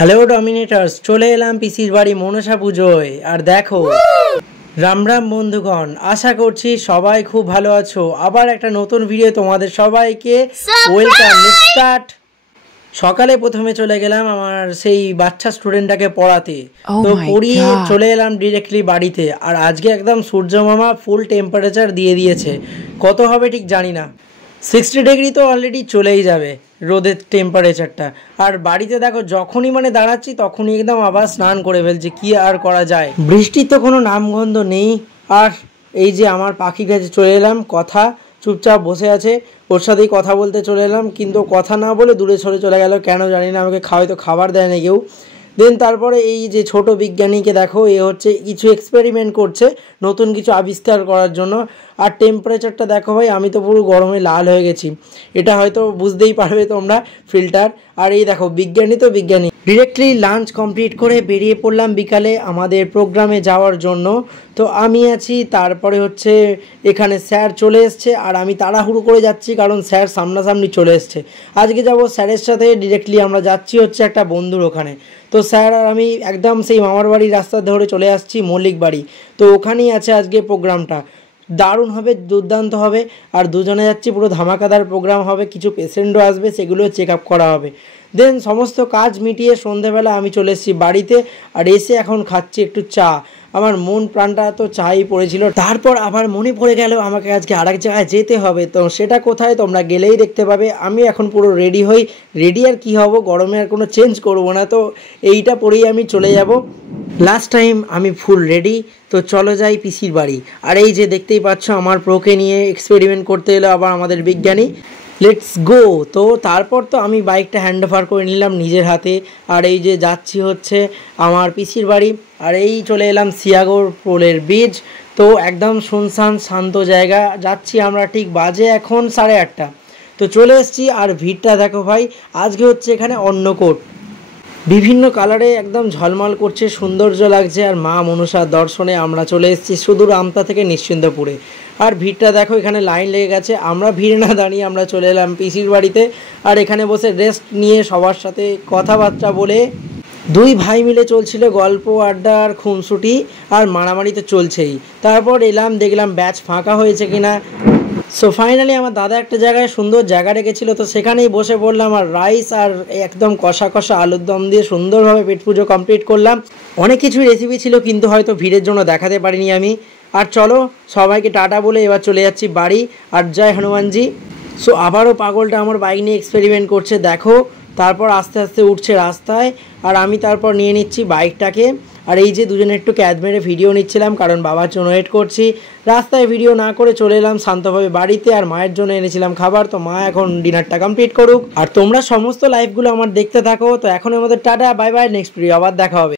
Hello ডমিনেটর্স, চলে এলাম পিসির বাড়ি মনসা পুজোয়। আর দেখো, রাম রাম বন্ধুগণ, আশা করছি সবাই খুব ভালো আছো। আবার একটা নতুন ভিডিও তোমাদের সবাইকে ওয়েলকাম। Let's start. সকালে প্রথমে চলে গেলাম আমার সেই বাচ্চা স্টুডেন্টটাকে পড়াতে। তো পড়িয়ে চলে এলাম ডিরেক্টলি বাড়িতে। আর আজকে একদম সূর্য মামা ফুল টেম্পারেচার দিয়ে দিয়েছে। কত হবে ঠিক জানি না, 60 ডিগ্রি তো অলরেডি চলেই যাবে রোদের টেম্পারেচারটা। আর বাড়িতে দেখো, যখনই দাঁড়াচ্ছি তখনই একদম আবার স্নান করে ফেলছি, কি আর করা যায়। বৃষ্টির তো কোনো নামগন্ধ নেই। আর এই যে আমার পাখির কাছে চলে এলাম, কথা চুপচাপ বসে আছে, ওর সাথেই কথা বলতে চলে এলাম, কিন্তু কথা না বলে দূরে সরে চলে গেল, কেন জানি না। আমাকে হয়তো খাবার দেয় না কেউ। দেন তারপরে এই যে ছোট বিজ্ঞানীকে দেখো, এ হচ্ছে কিছু এক্সপেরিমেন্ট করছে নতুন কিছু আবিষ্কার করার জন্য। আর টেম্পারেচারটা দেখো ভাই, আমি তো পুরো গরমে লাল হয়ে গেছি। এটা হয়তো বুঝতেই পারবে তোমরা, ফিল্টার। আর এই দেখো, বিজ্ঞানী তো বিজ্ঞানী। ডিরেক্টলি লাঞ্চ কমপ্লিট করে বেরিয়ে পড়লাম বিকালে আমাদের প্রোগ্রামে যাওয়ার জন্য। তো আমি আছি, তারপরে হচ্ছে এখানে স্যার চলে এসছে, আর আমি তাড়াহুড়ো করে যাচ্ছি কারণ স্যার সামনাসামনি চলে এসছে। আজকে যাব স্যারের সাথে, ডিরেক্টলি আমরা যাচ্ছি হচ্ছে একটা বন্ধুর ওখানে। তো স্যার আর আমি একদম সেই মামার বাড়ির রাস্তা ধরে চলে আসছি মল্লিক বাড়ি। তো ওখানেই আছে আজকে প্রোগ্রামটা, দারুণ হবে, দুর্দান্ত হবে। আর দুজনে যাচ্ছি, পুরো ধামাকাদার প্রোগ্রাম হবে। কিছু পেশেন্টও আসবে, সেগুলো চেক আপ করা হবে। দেন সমস্ত কাজ মিটিয়ে সন্ধেবেলা আমি চলে এসেছি বাড়িতে। আর এসে এখন খাচ্ছি একটু চা। আমার মন প্রাণটা তো চাই পড়েছিল। তারপর আবার মনে পড়ে গেল আমাকে আজকে আরেক জায়গায় যেতে হবে। তো সেটা কোথায় তোমরা গেলেই দেখতে পাবে। আমি এখন পুরো রেডি হই। রেডি আর কি হব, গরমে আর কোনো চেঞ্জ করবো না, তো এইটা পরেই আমি চলে যাব। লাস্ট টাইম আমি ফুল রেডি। তো চলো যাই পিসির বাড়ি। আর এই যে দেখতেই পাচ্ছ, আমার প্রোকে নিয়ে এক্সপেরিমেন্ট করতে এলো আবার আমাদের বিজ্ঞানী। Let's go. তো তারপর তো আমি বাইকটা হ্যান্ড ওভার করে নিলাম নিজের হাতে। আর এই যে যাচ্ছি হচ্ছে আমার পিসির বাড়ি। আর এই চলে এলাম সিয়াগর পোলের ব্রিজ। তো একদম শুনশান শান্ত জায়গা, যাচ্ছি আমরা। ঠিক বাজে এখন 8:30। তো চলে এসেছি। আর ভিড়টা দেখো ভাই, আজকে হচ্ছে এখানে অন্নকূট, বিভিন্ন কালারে একদম ঝলমল করছে, সৌন্দর্য লাগছে। আর মা মনসার দর্শনে আমরা চলে এসেছি সুদূর আমতা থেকে নিশ্চিন্তপুরে। আর ভিড়টা দেখো, এখানে লাইন লেগে গেছে। আমরা ভিড় না দাঁড়িয়ে আমরা চলে এলাম পিসির বাড়িতে। আর এখানে বসে রেস্ট নিয়ে সবার সাথে কথাবার্তা বলে দুই ভাই মিলে চলছিল গল্প আড্ডা আর খুনসুটি। আর মারামারি তো চলছেই। তারপর এলাম, দেখলাম ব্যাচ ফাঁকা হয়েছে কিনা। সো ফাইনালি আমার দাদা একটা জায়গায় সুন্দর জায়গা রেখেছিল, তো সেখানেই বসে পড়লাম। আর রাইস আর একদম কষা কষা আলুর দম দিয়ে সুন্দরভাবে পেট পুজো কমপ্লিট করলাম। অনেক কিছুই রেসিপি ছিল, কিন্তু হয়তো ভিড়ের জন্য দেখাতে পারিনি আমি। আর চলো সবাইকে টাটা বলে এবার চলে যাচ্ছি বাড়ি। আর জয় হনুমানজি। সো আবারও পাগলটা আমার বাইক নিয়ে এক্সপেরিমেন্ট করছে দেখো। তারপর আস্তে আস্তে উঠছে রাস্তায়। আর আমি তারপর নিয়ে নিচ্ছি বাইকটাকে। আর এই যে দুজনে একটু ক্যাচ মেরে ভিডিও নিচ্ছিলাম, কারণ বাবার জন্য ওয়েট করছি। রাস্তায় ভিডিও না করে চলে এলাম শান্তভাবে বাড়িতে। আর মায়ের জন্য এনেছিলাম খাবার, তো মা এখন ডিনারটা কমপ্লিট করুক। আর তোমরা সমস্ত লাইভগুলো আমার দেখতে থাকো। তো এখন আমাদের tata, bye bye, next video আবার দেখা হবে।